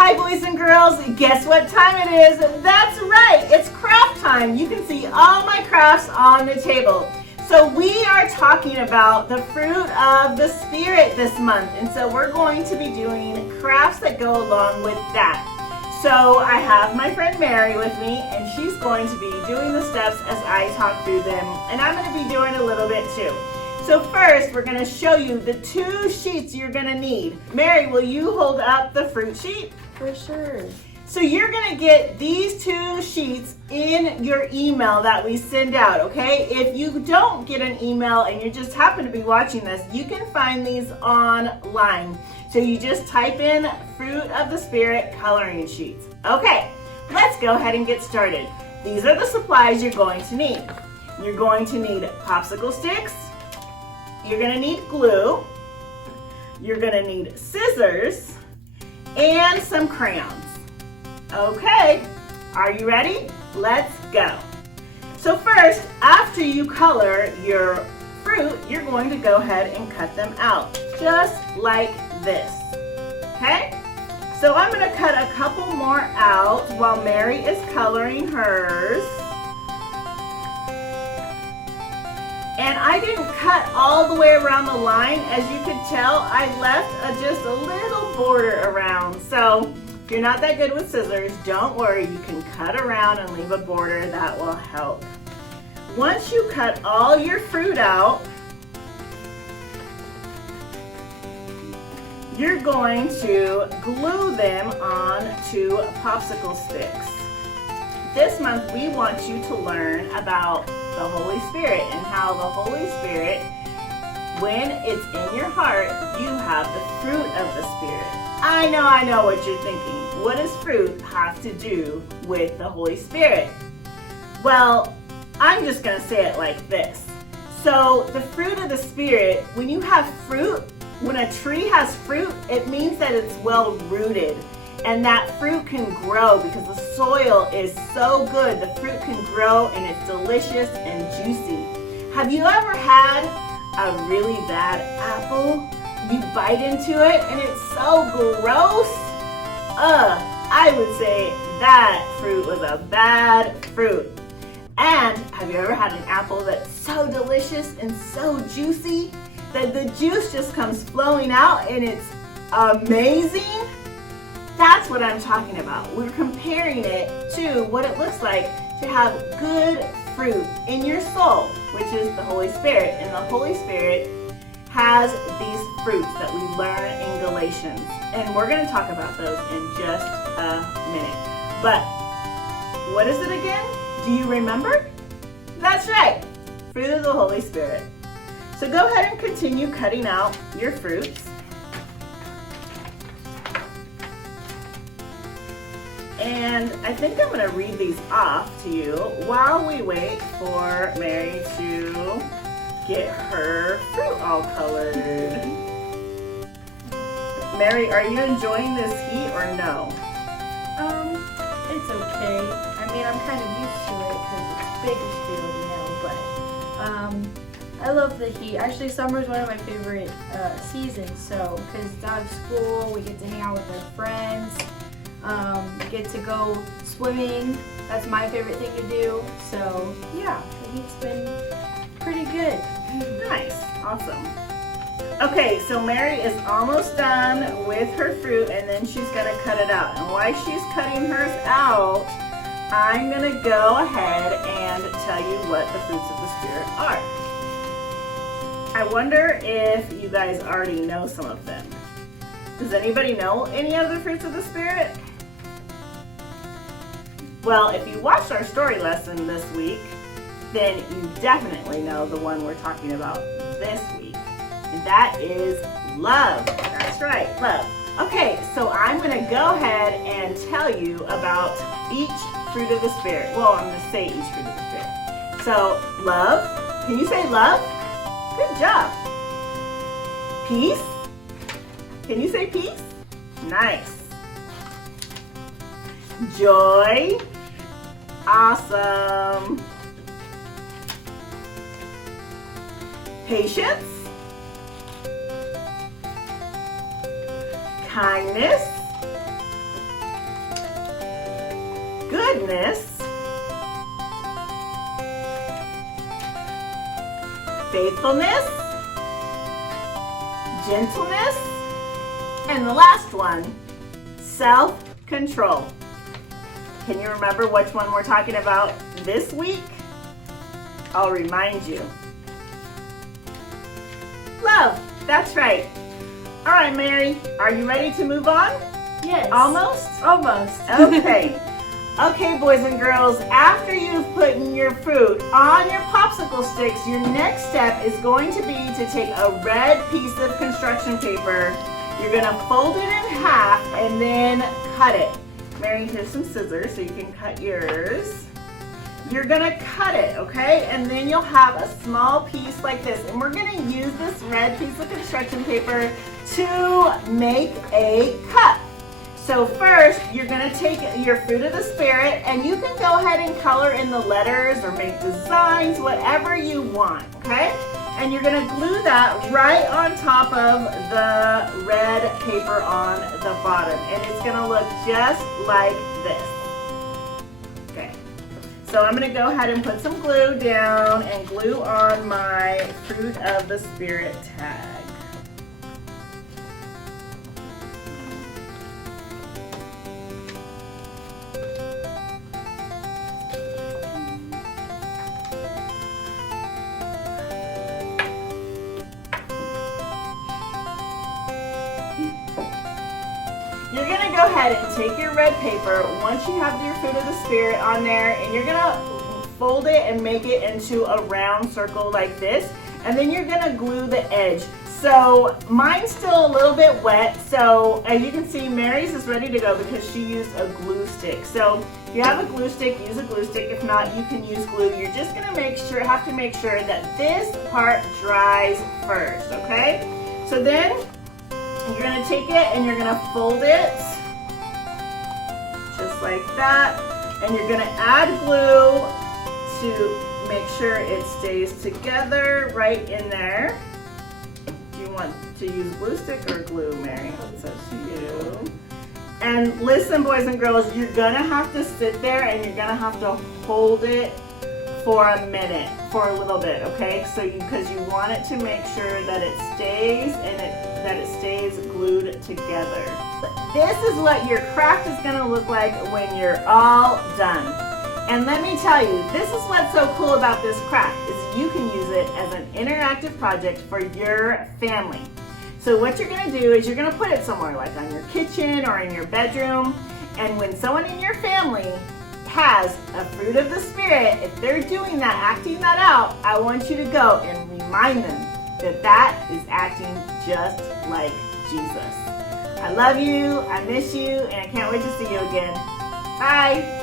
Hi boys and girls, guess what time it is? That's right, it's craft time. You can see all my crafts on the table. So we are talking about the fruit of the Spirit this month, and so we're going to be doing crafts that go along with that. So I have my friend Mary with me, and she's going to be doing the steps as I talk through them, and I'm going to be doing a little bit too. So first, we're going to show you the 2 sheets you're going to need. Mary, will you hold up the fruit sheet? For sure. So you're going to get these 2 sheets in your email that we send out, okay? If you don't get an email and you just happen to be watching this, you can find these online. So you just type in Fruit of the Spirit coloring sheets. Okay, let's go ahead and get started. These are the supplies you're going to need. You're going to need popsicle sticks. You're going to need glue. You're going to need scissors and some crayons. Okay, are you ready? Let's go. So first, after you color your fruit, you're going to go ahead and cut them out, just like this, okay? So I'm gonna cut a couple more out while Mary is coloring hers. And I didn't cut all the way around the line. As you could tell, I left just a little border around. So if you're not that good with scissors, don't worry, you can cut around and leave a border. That will help. Once you cut all your fruit out, you're going to glue them onto popsicle sticks. This month we want you to learn about the Holy Spirit and how the Holy Spirit, when it's in your heart, you have the fruit of the Spirit. I know what you're thinking. What does fruit have to do with the Holy Spirit? Well, I'm just going to say it like this. So the fruit of the Spirit, when you have fruit, when a tree has fruit, it means that it's well rooted. And that fruit can grow because the soil is so good. The fruit can grow and it's delicious and juicy. Have you ever had a really bad apple? You bite into it and it's so gross. I would say that fruit was a bad fruit. And have you ever had an apple that's so delicious and so juicy that the juice just comes flowing out and it's amazing? That's what I'm talking about. We're comparing it to what it looks like to have good fruit in your soul, which is the Holy Spirit. And the Holy Spirit has these fruits that we learn in Galatians. And we're going to talk about those in just a minute. But what is it again? Do you remember? That's right, fruit of the Holy Spirit. So go ahead and continue cutting out your fruits. And I think I'm going to read these off to you while we wait for Mary to get her fruit all colored. Mary, are you enjoying this heat or no? It's okay. I mean, I'm kind of used to it because it's Bakersfield, but I love the heat. Actually, summer is one of my favorite seasons. So, because it's out of school, we get to hang out with our friends. Get to go swimming. That's my favorite thing to do. So yeah, the heat's been pretty good. Nice, awesome. Okay, so Mary is almost done with her fruit and then she's gonna cut it out. And while she's cutting hers out, I'm gonna go ahead and tell you what the fruits of the Spirit are. I wonder if you guys already know some of them. Does anybody know any other fruits of the Spirit? Well, if you watched our story lesson this week, then you definitely know the one we're talking about this week. And that is love. That's right, love. Okay, so I'm going to go ahead and tell you about each fruit of the Spirit. Well, I'm going to say each fruit of the Spirit. So, love. Can you say love? Good job. Peace. Can you say peace? Nice. Joy. Awesome. Patience. Kindness. goodness, faithfulness, gentleness, and the last one, self-control. Can you remember which one we're talking about this week? I'll remind you. Love, that's right. All right, Mary, are you ready to move on? Yes. Almost? Almost. Okay. Okay, boys and girls, after you've put your fruit on your popsicle sticks, your next step is going to be to take a red piece of construction paper. You're going to fold it in half and then cut it. Mary, here's some scissors so you can cut yours. You're going to cut it, okay? And then you'll have a small piece like this. And we're going to use this red piece of construction paper to make a cup. So first, you're going to take your fruit of the Spirit, and you can go ahead and color in the letters or make designs, whatever you want, okay? And you're going to glue that right on top of the red paper on the bottom. And it's going to look just like this. Okay. So I'm going to go ahead and put some glue down and glue on my fruit of the Spirit tag. You're going to go ahead and take your red paper once you have your fruit of the Spirit on there, and you're going to fold it and make it into a round circle like this, and then you're going to glue the edge. So mine's still a little bit wet, so as you can see, Mary's is ready to go because she used a glue stick. So if you have a glue stick, use a glue stick. If not, you can use glue. You're just going to have to make sure that this part dries first, okay? So then you're going to take it and you're going to fold it just like that, and you're going to add glue to make sure it stays together right in there. Do you want to use glue stick or glue, Mary? It's up to you. And listen, boys and girls, you're going to have to sit there and you're going to have to hold it for a minute, for a little bit, okay? So because you want it to make sure that it stays and that it stays glued together. This is what your craft is going to look like when you're all done. And let me tell you, this is what's so cool about this craft is you can use it as an interactive project for your family. So what you're going to do is you're going to put it somewhere like on your kitchen or in your bedroom, and when someone in your family has a fruit of the Spirit, if they're doing that, acting that out, I want you to go and remind them that that is acting just like Jesus. I love you, I miss you, and I can't wait to see you again. Bye.